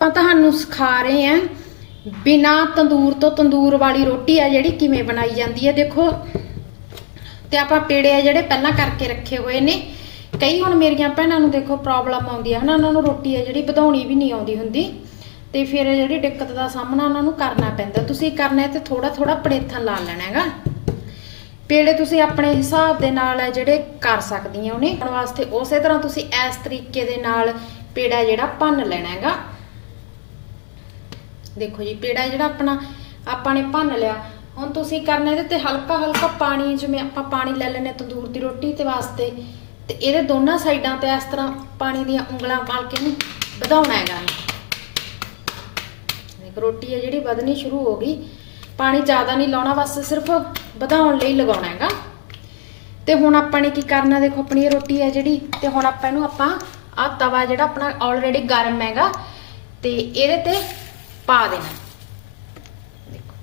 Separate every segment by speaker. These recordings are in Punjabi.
Speaker 1: ਆਪਾਂ ਤੁਹਾਨੂੰ ਸਿਖਾ ਰਹੇ ਆ ਬਿਨਾ ਤੰਦੂਰ ਤੋਂ ਤੰਦੂਰ ਵਾਲੀ ਰੋਟੀ ਆ ਜਿਹੜੀ ਕਿਵੇਂ ਬਣਾਈ ਜਾਂਦੀ ਹੈ, ਦੇਖੋ। ਤੇ ਆਪਾਂ ਪੇੜੇ ਆ ਜਿਹੜੇ ਪਹਿਲਾਂ ਕਰਕੇ ਰੱਖੇ ਹੋਏ ਨੇ। ਕਈ ਹੁਣ ਮੇਰੀਆਂ ਭੈਣਾਂ ਨੂੰ ਦੇਖੋ ਪ੍ਰੋਬਲਮ ਆਉਂਦੀ ਹੈ ਹਨਾ, ਉਹਨਾਂ ਨੂੰ ਰੋਟੀ ਆ ਜਿਹੜੀ ਵਧਾਉਣੀ ਵੀ ਨਹੀਂ ਆਉਂਦੀ ਹੁੰਦੀ। ਤੇ ਫਿਰ ਜਿਹੜੀ ਦਿੱਕਤ ਦਾ ਸਾਹਮਣਾ ਉਹਨਾਂ ਨੂੰ ਕਰਨਾ ਪੈਂਦਾ। ਤੁਸੀਂ ਕਰਨਾ ਤੇ ਥੋੜਾ ਥੋੜਾ ਪੜੇਥਨ ਲਾ ਲੈਣਾ ਹੈਗਾ। ਪੇੜੇ ਤੁਸੀਂ ਆਪਣੇ ਹਿਸਾਬ ਦੇ ਨਾਲ ਹੈ ਜਿਹੜੇ ਕਰ ਸਕਦੀਆਂ ਉਹਨੇ। ਵਾਸਤੇ ਉਸੇ ਤਰ੍ਹਾਂ ਤੁਸੀਂ ਇਸ ਤਰੀਕੇ ਦੇ ਨਾਲ ਪੇੜਾ ਜਿਹੜਾ ਭੰਨ ਲੈਣਾ ਹੈਗਾ। ਦੇਖੋ ਜੀ, ਪੇੜਾ ਜਿਹੜਾ ਆਪਣਾ, ਆਪਾਂ ਨੇ ਭੰਨ ਲਿਆ, ਹੁਣ ਤੁਸੀਂ ਕਰਨਾ ਇਹਦੇ ਤੇ ਹਲਕਾ ਹਲਕਾ ਪਾਣੀ, ਜਿਵੇਂ ਆਪਾਂ ਪਾਣੀ ਲੈ ਲੈਨੇ ਤੰਦੂਰ ਦੀ ਰੋਟੀ ਤੇ ਵਾਸਤੇ, ਤੇ ਇਹਦੇ ਦੋਨਾਂ ਸਾਈਡਾਂ ਤੇ ਇਸ ਤਰ੍ਹਾਂ ਪਾਣੀ ਦੀਆਂ ਉਂਗਲਾਂ ਮਾਰ ਕੇ ਇਹਨੂੰ ਵਧਾਉਣਾ ਹੈਗਾ ਦੇਖ, ਰੋਟੀ ਹੈ ਜਿਹੜੀ ਵਧਣੀ ਸ਼ੁਰੂ ਹੋ ਗਈ। ਪਾਣੀ ਜ਼ਿਆਦਾ ਨਹੀਂ ਲਾਉਣਾ, ਬਸ ਸਿਰਫ ਵਧਾਉਣ ਲਈ ਲਗਾਉਣਾ ਹੈਗਾ। ਤੇ ਹੁਣ ਆਪਾਂ ਨੇ ਕੀ ਕਰਨਾ, ਦੇਖੋ ਆਪਣੀ ਰੋਟੀ ਹੈ ਜਿਹੜੀ, ਤੇ ਹੁਣ ਆਪਾਂ ਇਹਨੂੰ ਆਪਾਂ ਆ ਤਵਾ ਜਿਹੜਾ ਆਪਣਾ ਆਲਰੇਡੀ ਗਰਮ ਹੈਗਾ, ਤੇ ਇਹਦੇ ਤੇ ਪਾ ਦੇਣਾ ਦੇਖੋ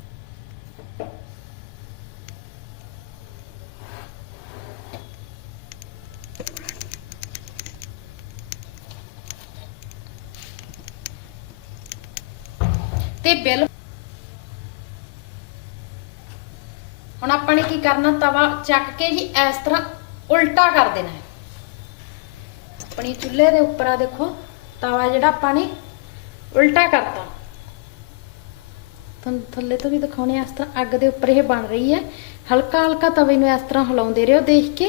Speaker 1: ਤੇ ਬਿਲ ਹੁਣ ਆਪਾਂ ਨੇ ਕੀ ਕਰਨਾ ਤਵਾ ਚੱਕ ਕੇ ਜੀ ਇਸ ਤਰ੍ਹਾਂ ਉਲਟਾ ਕਰ ਦੇਣਾ ਹੈ ਆਪਣੀ ਚੁੱਲ੍ਹੇ ਦੇ ਉੱਪਰ ਆ ਦੇਖੋ ਤਵਾ ਜਿਹੜਾ ਆਪਾਂ ਨੇ ਉਲਟਾ ਕਰਤਾ ਤੁਹਾਨੂੰ ਥੱਲੇ ਤੋਂ ਵੀ ਦਿਖਾਉਣੇ ਆ, ਇਸ ਤਰ੍ਹਾਂ ਅੱਗ ਦੇ ਉੱਪਰ ਇਹ ਬਣ ਰਹੀ ਹੈ। ਹਲਕਾ ਹਲਕਾ ਤਵੇ ਨੂੰ ਇਸ ਤਰ੍ਹਾਂ ਹਿਲਾਉਂਦੇ ਰਹੋ, ਦੇਖ ਕੇ।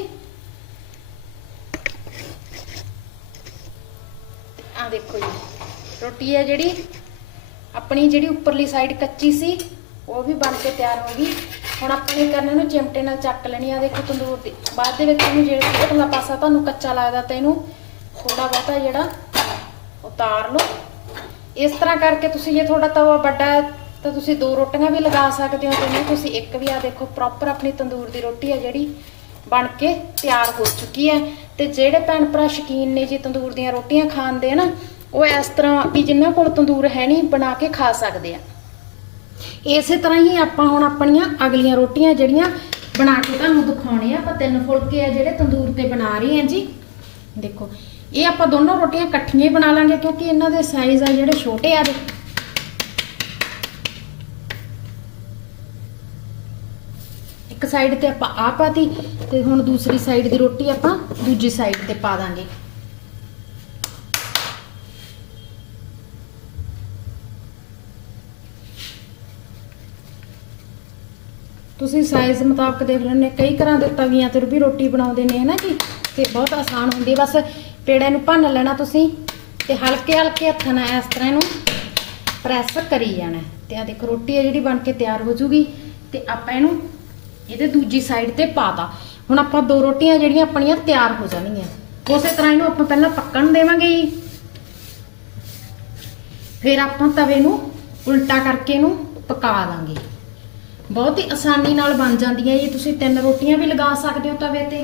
Speaker 1: ਆ ਦੇਖੋ ਜੀ, ਰੋਟੀ ਹੈ ਜਿਹੜੀ, ਆਪਣੀ ਜਿਹੜੀ ਉੱਪਰਲੀ ਸਾਈਡ ਕੱਚੀ ਸੀ, ਉਹ ਵੀ ਬਣ ਕੇ ਤਿਆਰ ਹੋ ਗਈ। ਹੁਣ ਆਪਾਂ ਨੇ ਕਰਨਾ ਇਹਨੂੰ ਚਿਮਟੇ ਨਾਲ ਚੱਕ ਲੈਣੀ ਆ। ਦੇਖੋ ਤੰਦੂਰ ਦੀ, ਬਾਅਦ ਦੇ ਵਿੱਚ ਇਹਨੂੰ ਜਿਹੜਾ ਉਪਰਲਾ ਪਾਸਾ ਤੁਹਾਨੂੰ ਕੱਚਾ ਲੱਗਦਾ ਤਾਂ ਇਹਨੂੰ ਥੋੜਾ ਬਹੁਤਾ ਜਿਹੜਾ ਉਤਾਰ ਲਓ। ਇਸ ਤਰ੍ਹਾਂ ਕਰਕੇ ਤੁਸੀਂ ਜੇ ਤੁਹਾਡਾ ਤਵਾ ਵੱਡਾ ਤਾਂ ਤੁਸੀਂ ਦੋ ਰੋਟੀਆਂ ਵੀ ਲਗਾ ਸਕਦੇ ਹੋ ਤੇ ਨਹੀਂ, ਤੁਸੀਂ ਇੱਕ ਵੀ ਆ ਦੇਖੋ ਪ੍ਰੋਪਰ ਆਪਣੀ ਤੰਦੂਰ ਦੀ ਰੋਟੀ ਆ ਜਿਹੜੀ ਬਣ ਕੇ ਤਿਆਰ ਹੋ ਚੁੱਕੀ ਹੈ। ਤੇ ਜਿਹੜੇ ਭੈਣ ਭਰਾ ਸ਼ਕੀਨ ਨੇ ਜੀ ਤੰਦੂਰ ਦੀਆਂ ਰੋਟੀਆਂ ਖਾਣ ਦੇ ਨਾ, ਉਹ ਇਸ ਤਰ੍ਹਾਂ ਵੀ ਜਿਨ੍ਹਾਂ ਕੋਲ ਤੰਦੂਰ ਹੈ ਨਹੀਂ, ਬਣਾ ਕੇ ਖਾ ਸਕਦੇ ਆ। ਇਸੇ ਤਰ੍ਹਾਂ ਹੀ ਆਪਾਂ ਹੁਣ ਆਪਣੀਆਂ ਅਗਲੀਆਂ ਰੋਟੀਆਂ ਜਿਹੜੀਆਂ ਬਣਾ ਕੇ ਤੁਹਾਨੂੰ ਦਿਖਾਉਣੇ ਆ। ਆਪਾਂ ਤਿੰਨ ਫੁਲਕੇ ਆ ਜਿਹੜੇ ਤੰਦੂਰ ਤੇ ਬਣਾ ਰਹੇ ਆ ਜੀ। ਦੇਖੋ, ਇਹ ਆਪਾਂ ਦੋਨੋਂ ਰੋਟੀਆਂ ਇਕੱਠੀਆਂ ਹੀ ਬਣਾ ਲਾਂਗੇ ਕਿਉਂਕਿ ਇਹਨਾਂ ਦੇ ਸਾਈਜ਼ ਆ ਜਿਹੜੇ ਛੋਟੇ ਆ। ਦੇ ਇੱਕ ਸਾਈਡ ਤੇ ਆਪਾਂ ਆ ਪਾਤੀ ਤੇ ਹੁਣ ਦੂਸਰੀ ਸਾਈਡ ਦੀ ਰੋਟੀ ਆਪਾਂ ਦੂਜੀ ਸਾਈਡ ਤੇ ਪਾ ਦਾਂਗੇ। ਤੁਸੀਂ ਸਾਈਜ਼ ਮੁਤਾਬਕ ਦੇਖ ਲੈਣੇ ਕਈ ਤਰ੍ਹਾਂ ਦੇ ਤਵੀਆਂ ਤੇ ਵੀ ਰੋਟੀ ਬਣਾਉਂਦੇ ਨੇ, ਹਨਾ ਜੀ? ਤੇ ਬਹੁਤ ਆਸਾਨ ਹੁੰਦੀ ਹੈ ਬਸ ਪੇੜੇ ਨੂੰ ਭੰਨ ਲੈਣਾ ਤੁਸੀਂ ਤੇ ਹਲਕੇ ਹਲਕੇ ਹੱਥਾਂ ਨਾਲ ਇਸ ਤਰ੍ਹਾਂ ਇਹਨੂੰ ਪ੍ਰੈਸ ਕਰੀ ਜਾਣਾ। ਤੇ ਆ ਦੇਖੋ, ਰੋਟੀ ਹੈ ਜਿਹੜੀ ਬਣ ਕੇ ਤਿਆਰ ਹੋ ਜੂਗੀ ਤੇ ਆਪਾਂ ਇਹਨੂੰ ਇਹਦੇ ਦੂਜੀ ਸਾਈਡ ਤੇ ਪਾਤਾ ਹੁਣ ਆਪਾਂ ਦੋ ਰੋਟੀਆਂ ਜਿਹੜੀਆਂ ਆਪਣੀਆਂ ਤਿਆਰ ਹੋ ਜਾਣਗੀਆਂ। ਉਸੇ ਤਰ੍ਹਾਂ ਇਹਨੂੰ ਆਪਾਂ ਪਹਿਲਾਂ ਪੱਕਣ ਦੇਵਾਂਗੇ ਜੀ। ਫਿਰ ਆਪਾਂ ਤਵੇ ਨੂੰ ਉਲਟਾ ਕਰਕੇ ਇਹਨੂੰ ਪਕਾ ਦਾਂਗੇ। ਬਹੁਤ ਹੀ ਆਸਾਨੀ ਨਾਲ ਬਣ ਜਾਂਦੀਆਂ ਜੀ। ਤੁਸੀਂ ਤਿੰਨ ਰੋਟੀਆਂ ਵੀ ਲਗਾ ਸਕਦੇ ਹੋ ਤਵੇ ਤੇ।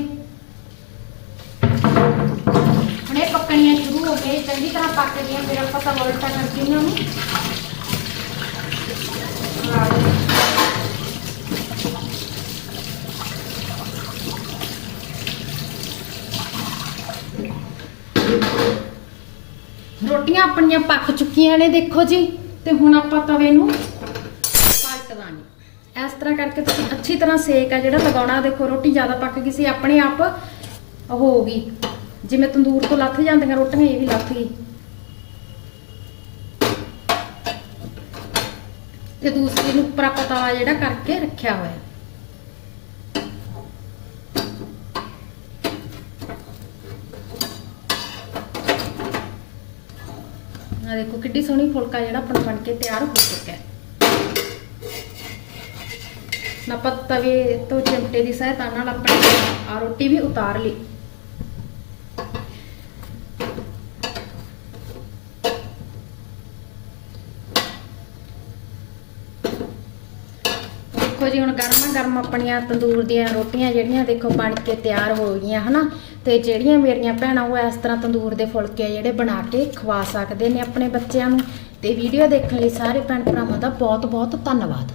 Speaker 1: ਹੁਣ ਇਹ ਪੱਕਣੀਆਂ ਸ਼ੁਰੂ ਹੋ ਗਏ। ਚੰਗੀ ਤਰ੍ਹਾਂ ਪੱਕ ਗਈਆਂ। ਫਿਰ ਆਪਾਂ ਤਵਾ ਉਲਟਾ ਕਰਕੇ ਇਹਨਾਂ ਨੂੰ ਰੋਟੀਆਂ ਆਪਣੀਆਂ ਪੱਕ ਚੁੱਕੀਆਂ ਨੇ, ਦੇਖੋ ਜੀ। ਤੇ ਹੁਣ ਆਪਾਂ ਤਵੇ ਨੂੰ ਪਲਟ ਦਾਂਗੇ ਇਸ ਤਰ੍ਹਾਂ ਕਰਕੇ ਤੁਸੀਂ ਅੱਛੀ ਤਰ੍ਹਾਂ ਸੇਕ ਆ ਜਿਹੜਾ ਲਗਾਉਣਾ, ਦੇਖੋ ਰੋਟੀ ਜ਼ਿਆਦਾ ਪੱਕ ਗਈ ਸੀ, ਆਪਣੇ ਆਪ ਹੋ ਗਈ। ਜਿਵੇਂ ਤੰਦੂਰ ਤੋਂ ਲੱਥ ਜਾਂਦੀਆਂ ਰੋਟੀਆਂ, ਇਹ ਵੀ ਲੱਥ ਗਈ। ਤੇ ਦੂਸਰੀ ਨੂੰ ਉੱਪਰ ਆਪਾਂ ਤਵਾ ਜਿਹੜਾ ਕਰਕੇ ਰੱਖਿਆ ਹੋਇਆ। ਆ ਦੇਖੋ ਕਿੱਡੀ ਸੋਹਣੀ ਫੁਲਕਾ ਜਿਹੜਾ ਆਪਣਾ ਬਣ ਕੇ ਤਿਆਰ ਹੋ ਚੁੱਕਿਆ ਨਾ ਆਪਾਂ ਤਵੇ ਤੋਂ ਚਿਮਟੇ ਦੀ ਸਹਾਇਤਾ ਨਾਲ ਆਪਣੀ ਆ ਰੋਟੀ ਵੀ ਉਤਾਰ ਲਈ। ਦੇਖੋ ਜੀ, ਹੁਣ ਗਰਮਾ ਗਰਮ ਆਪਣੀਆਂ ਤੰਦੂਰ ਦੀਆਂ ਰੋਟੀਆਂ ਜਿਹੜੀਆਂ ਦੇਖੋ ਬਣ ਕੇ ਤਿਆਰ ਹੋ ਗਈਆਂ, ਹਨਾ? ਤੇ ਜਿਹੜੀਆਂ ਮੇਰੀਆਂ ਭੈਣਾਂ ਉਹ ਇਸ ਤਰ੍ਹਾਂ ਤੰਦੂਰ ਦੇ ਫੁਲਕੇ ਜਿਹੜੇ ਬਣਾ ਕੇ ਖਵਾ ਸਕਦੇ ਨੇ ਆਪਣੇ ਬੱਚਿਆਂ ਨੂੰ। ਤੇ ਵੀਡੀਓ ਦੇਖਣ ਲਈ ਸਾਰੇ ਭੈਣ ਭਰਾਵਾਂ ਦਾ ਬਹੁਤ ਬਹੁਤ ਧੰਨਵਾਦ।